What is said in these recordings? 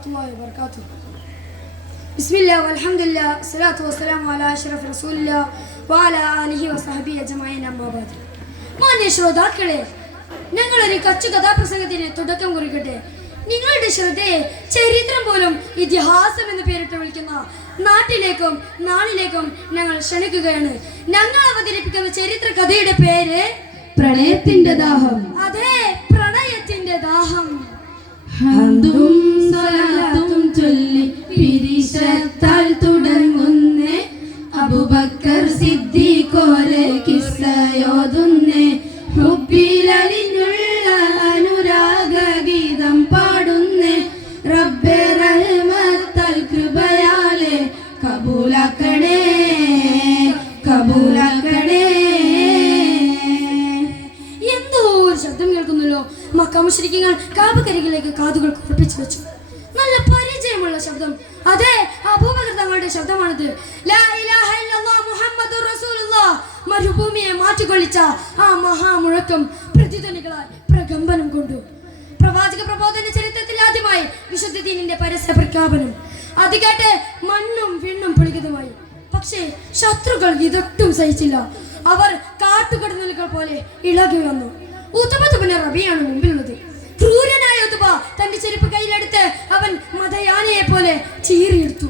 warahmatullahi wabarakatuh. Bismillah walhamdulillah salatu wassalamu ala ashraf rasulillah wa ala alihi wa sahbihi ajma'in amma ba'd. മാന്യ ശ്രോതാക്കളെ, ഞങ്ങളൊരു കൊച്ചു കഥാപ്രസംഗത്തിന് തുടക്കം കുറിക്കട്ടെ. നിങ്ങളുടെ ശ്രദ്ധയെ ചരിത്രം പോലും ഇതിഹാസം എന്ന് പേരിട്ട് വിളിക്കുന്ന നാട്ടിലേക്കും നാളിലേക്കും ഞങ്ങൾ ക്ഷണിക്കുകയാണ്. ഞങ്ങൾ അവതരിപ്പിക്കുന്ന ചരിത്ര കഥയുടെ പേര് പ്രണയത്തിന്റെ ദാഹം. അതെ, പ്രണയത്തിന്റെ ദാഹം. ഹംദും സ്വലാത്തും ചൊല്ലി പിരിശത്താൽ തുടങ്ങുന്നേ, അബൂബക്കർ സിദ്ദീഖോരെ കിസ്സയോതുന്നേ, ഹുബ്ബിലലിഞ്ഞുള്ള അനുരാഗ ഗീതം പാടുന്നേ, റബ്ബേ റഹ്മത്താൽ കൃപയാലെ കബൂലാക്കണേ കബൂലാക്കണേ. എന്തോ ഒരു ശബ്ദം കേൾക്കുന്നല്ലോ. മക്ക മുശ്രിക്കുകൾ കാബക്കരികിലേക്ക് കാതുകൾ കുറിപ്പിച്ചു വെച്ചു. നല്ല പരിചയമുള്ള ശബ്ദം. അതെ, അബൂബക്കർ തങ്ങളുടെ ശബ്ദമാണിത്. ലാ ഇലാഹ ഇല്ലല്ലാഹ് മുഹമ്മദുർ റസൂലുള്ളാഹ്. മരുഭൂമിയെ മാറ്റിക്കൊള്ളിച്ച ആ മഹാമുഴക്കം പ്രതിധ്വനികളാൽ പ്രകമ്പനം കൊണ്ടു. പ്രവാചക പ്രബോധന ചരിത്രത്തിൽ ആദ്യമായി വിശുദ്ധ ദീനിന്റെ പരസ്യ പ്രഖ്യാപനം. അത് കേട്ട് മണ്ണും വിണ്ണും പുളികതുമായി. പക്ഷേ ശത്രുക്കൾ ഇതൊട്ടും സഹിച്ചില്ല. അവർ കാട്ടുകടന്നലുകൾ പോലെ ഇളകി വന്നു. ഉതബത്തുബ്നു റബീഅയാണ് മുമ്പിലുള്ളത്. ക്രൂരനായ ഉതബ തന്റെ ചെരുപ്പ് കയ്യിലെടുത്ത് അവൻ മദയാനയെ പോലെ ചീറിയെടുത്തു.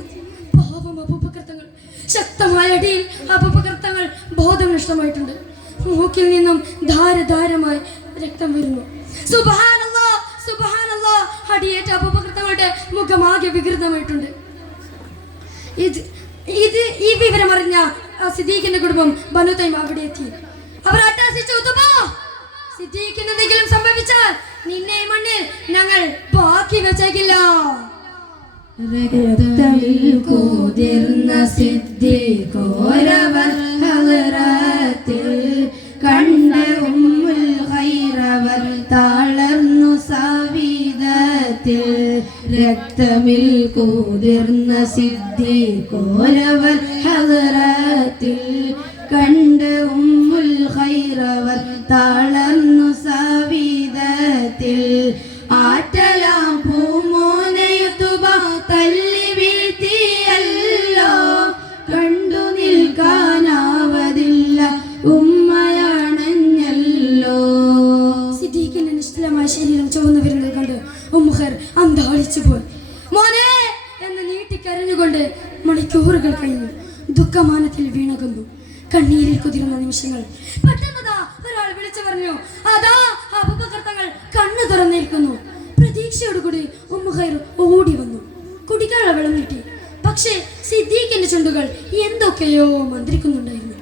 പാവം അബൂബക്കർ തങ്ങൾ. ശക്തമായ അടിയിൽ അബൂബക്കർ തങ്ങൾ ബോധം നഷ്ടമായിട്ടുണ്ട്. മൂക്കിൽ നിന്നും ധാരധാരമായി രക്തം വരുന്നു. സുബ്ഹാനല്ലാഹ് സുബ്ഹാനല്ലാഹ്. അടിയേറ്റ അബൂബക്കർ തങ്ങളുടെ മുഖമാകെ വികൃതമായിട്ടുണ്ട്. ഈ വിവരം അറിഞ്ഞ സിദ്ദീഖിന്റെ കുടുംബം ബനു തൈം അവിടെ എത്തി. അവർ അട്ടഹസിച്ചു, ഉതബ, സിദ്ദീഖിന് എന്തെങ്കിലും സംഭവിച്ചാൽ നിന്നെ മണ്ണിൽ ഞങ്ങൾ ബാക്കി വെച്ചേക്കില്ല. രക്തമിൽ കുതിർന്ന സിദ്ദീഖോരവർ ഹളറത്തിൽ കണ്ട ഉമ്മുൽ ഖൈറവർ തളർന്നു സവിധത്തിൽ. രക്തമിൽ കുതിർന്ന സിദ്ദീഖോരവർ ഹളറത്തിൽ കണ്ട ഉമ്മുൽ ഖൈറവർ തളർന്നു സവിധത്തിൽ. ആറ്റലാം പൂമോനയുതുബ തല്ലി വീഴ്ത്തിയല്ലോ, കണ്ടു നിൽക്കാനാവതില്ല ഉമ്മയാണഞ്ഞല്ലോ. സിദ്ദീഖിന്റെ നിശ്ചലമായ ശരീരം ചുവന്നു വരുന്നത് കണ്ട് ഉമ്മുഖർ അന്താളിച്ചു പോയി. മോനെ എന്ന് നീട്ടിക്കരഞ്ഞുകൊണ്ട് മണിക്കൂറുകൾ കഴിഞ്ഞു. ദുഃഖമാനത്തിൽ വീണകുന്നു. കണ്ണീരിൽ കുതിരുന്ന നിമിഷങ്ങൾ. പെട്ടെന്നതാ ഒരാൾ വിളിച്ചു പറഞ്ഞു, അതാ അബൂബക്കർ തങ്ങൾ കണ്ണു തുറന്നിരിക്കുന്നു. പ്രതീക്ഷയോടുകൂടി ഉമ്മുഖൈർ ഓടി വന്നു. കുടിക്കാനുള്ള വെള്ളം നീട്ടി. പക്ഷേ സിദ്ദീഖിന്റെ ചുണ്ടുകൾ എന്തൊക്കെയോ മന്ത്രിക്കുന്നുണ്ടായിരുന്നു.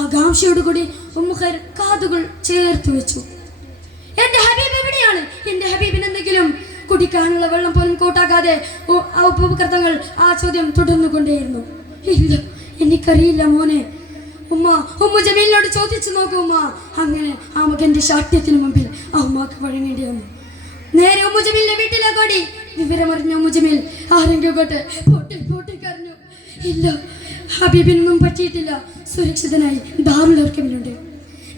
ആകാംക്ഷയോടുകൂടി ഉമ്മുഖൈർ കാതുകൾ ചേർത്ത് വെച്ചു. എന്റെ ഹബീബ് എവിടെയാണ്? എന്റെ ഹബീബിന് എന്തെങ്കിലും കുടിക്കാനുള്ള വെള്ളം പോലും കൂട്ടാക്കാതെ അബൂബക്കർ തങ്ങൾ ആ ചോദ്യം തുടർന്നുകൊണ്ടേയിരുന്നു. ഇല്ല, എനിക്കറിയില്ല മോനെ. ഉമ്മ ജമീലിനോട് ചോദിച്ചു നോക്കൂ ഉമ്മ. അങ്ങനെ ആ മകന്റെ ശാഠ്യത്തിന് മുമ്പിൽ ആ ഉമ്മാക്ക് വഴങ്ങേണ്ടി വന്നു. നേരെ ഉമ്മു ജമീലിന്റെ വീട്ടിലേക്ക് ഓടി. വിവരമറിഞ്ഞ ഉമ്മു ജമീൽ ആരെങ്കിലും കൊണ്ട് പൊട്ടി കരഞ്ഞു. ഇല്ല, ഹബീബിനൊന്നും പറ്റിയിട്ടില്ല. സുരക്ഷിതനായി ദാറുൽ അർഖമിലുണ്ട്.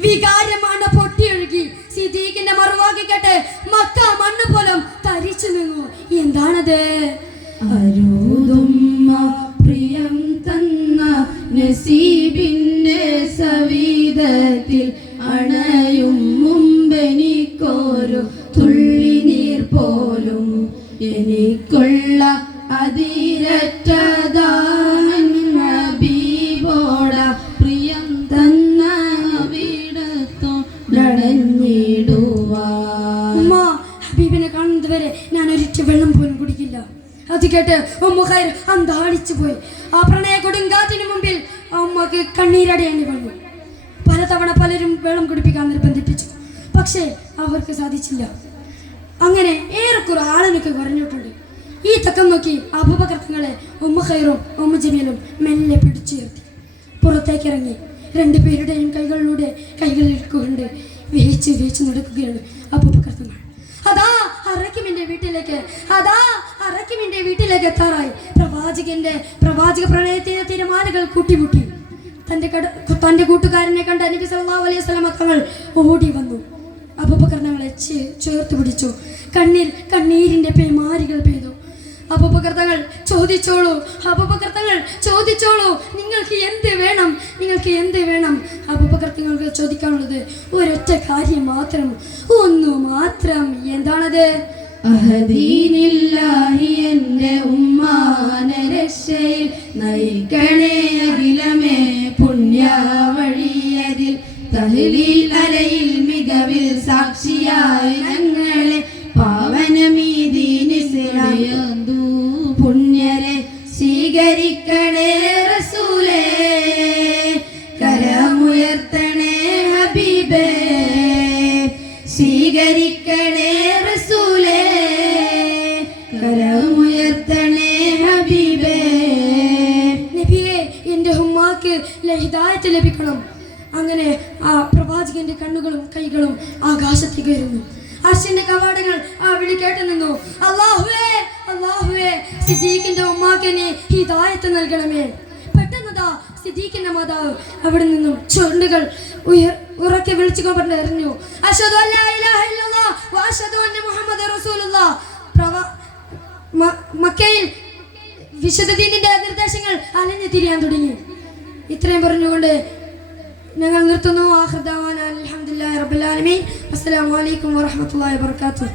വികാരമാണ് പൊട്ടിയൊഴുകി. സിദ്ദീഖിന്റെ മറുവാക്കി കേട്ട് മക്ക മണ്ണ് പോലും തരിച്ചു നിന്നു. എന്താണത്? അരുതുമ്മ പ്രിയം തന്ന നസീബിന്റെ സവിധത്തിൽ അണയും മുമ്പെനിക്കൊരു തുള്ളി നീർ പോലും എനിക്കുള്ള അതിരറ്റദാഹം ഹബീബോട പ്രിയം തന്ന വിടത്തോ നടഞ്ഞിടുവാൻ. ഹബീബിനെ കാണുന്നത് വരെ ഞാൻ ഒരിറ്റ വെള്ളം പോലും കുടിക്കില്ല. അത് കേട്ട് ഉമ്മുഖൈർ അന്താളിച്ചു പോയി. ആ പ്രണയ കൊടുങ്കാറ്റിന് മുമ്പിൽ അമ്മക്ക് കണ്ണീരടയേണ്ടി വന്നു. പലതവണ പലരും വെള്ളം കുടിപ്പിക്കാൻ നിർബന്ധിപ്പിച്ചു. പക്ഷേ അവർക്ക് സാധിച്ചില്ല. അങ്ങനെ ഏറെക്കുറെ ആളെനിക്ക് കുറഞ്ഞിട്ടുണ്ട്. ഈ തക്കം നോക്കി അബൂബക്കർ തങ്ങളെ ഉമ്മുഖൈറും ഉമ്മു ജമീലും മെല്ലെ പിടിച്ചുയർത്തി പുറത്തേക്കിറങ്ങി. രണ്ടുപേരുടെയും കൈകളിൽക്കൊണ്ട് വേച്ച് നടക്കുകയാണ് അബൂബക്കർ തങ്ങൾ. അതാ അറക്കിമിന്റെ വീട്ടിലേക്ക് എത്താറായി. പ്രവാചക പ്രണയത്തിന്റെ തിരമാലകൾ കൂട്ടിമുട്ടി. തന്റെ കൂട്ടുകാരനെ കണ്ട നബി സല്ലല്ലാഹു അലൈഹി വസല്ലം തങ്ങൾ ഓടി വന്നു. അബൂബക്കർ തങ്ങളെ ചേർത്ത് പിടിച്ചു. കണ്ണീരിന്റെ പേമാരികൾ പെയ്തു. അബൂബക്കർ തങ്ങൾ ചോദിച്ചോളൂ, അബൂബക്കർ തങ്ങൾ ചോദിച്ചോളൂ, നിങ്ങൾക്ക് എന്ത് വേണം, നിങ്ങൾക്ക് എന്ത് വേണം? അബൂബക്കർ തങ്ങൾക്ക് ചോദിക്കാനുള്ളത് ഒരൊറ്റ കാര്യം മാത്രം, ഒന്നു മാത്രം. എന്താണത്? അഹദീനില്ലാഹി എൻ്റെ ഉമ്മാനെ രക്ഷയിൽ നയിക്കണേ അഖിലമേ പുണ്യ വഴിയതിൽ തഹ്ലീൽ അലയിൽ മികവിൽ സാക്ഷിയായി ഞങ്ങളെ പാവനമീദീനിസ്ലാന്തു പുണ്യരെ സ്വീകരിക്കണേ റസൂലേ, കരമുയർത്തണേ ഹബീബേ, സ്വീകരിക്കണേ റസൂലേ, കരമുയർത്തണേ ഹബീബേ. നബിയെ, എൻ്റെ ഉമ്മാക്ക് ഹിദായത്ത് ലഭിക്കണം. അങ്ങനെ ആ പ്രവാചകന്റെ കണ്ണുകളും കൈകളും ആകാശത്തേക്ക് വരുന്നു. അർശിന്റെ കവാടങ്ങൾ ആ വിളി കേട്ടു നിന്നു. അല്ലാഹുവേ, അല്ലാഹുവേ, സിദ്ദീഖിന്റെ ഉമ്മാക്ക് നീ ഹിദായത്ത് നൽകണമേ. പെട്ടെന്നതാ സിദ്ദീഖിന്റെ മാതാവ് അവിടെ നിന്നും ചുണ്ടുകൾ ഉറക്കെ വിളിച്ചുകൊണ്ട് എറിഞ്ഞു. അശ്ഹദു അല്ലാ ഇലാഹ ഇല്ലല്ലാഹ് വ അശ്ഹദു അന്ന മുഹമ്മദർ റസൂലുള്ളാഹ്. മക്കയിൽ വിശുദ്ധ ദീനിന്റെ നിർദ്ദേശങ്ങൾ അലഞ്ഞു തിരിയാൻ തുടങ്ങി. ഇത്രയും പറഞ്ഞുകൊണ്ട് ഞങ്ങൾ നിർത്തുന്നു. ആഖിർ ദഅവാന അൽഹംദുലില്ലാഹി റബ്ബിൽ ആലമീൻ. അസ്സലാമു അലൈക്കും വറഹ്മത്തുള്ളാഹി വബറകാതുഹു.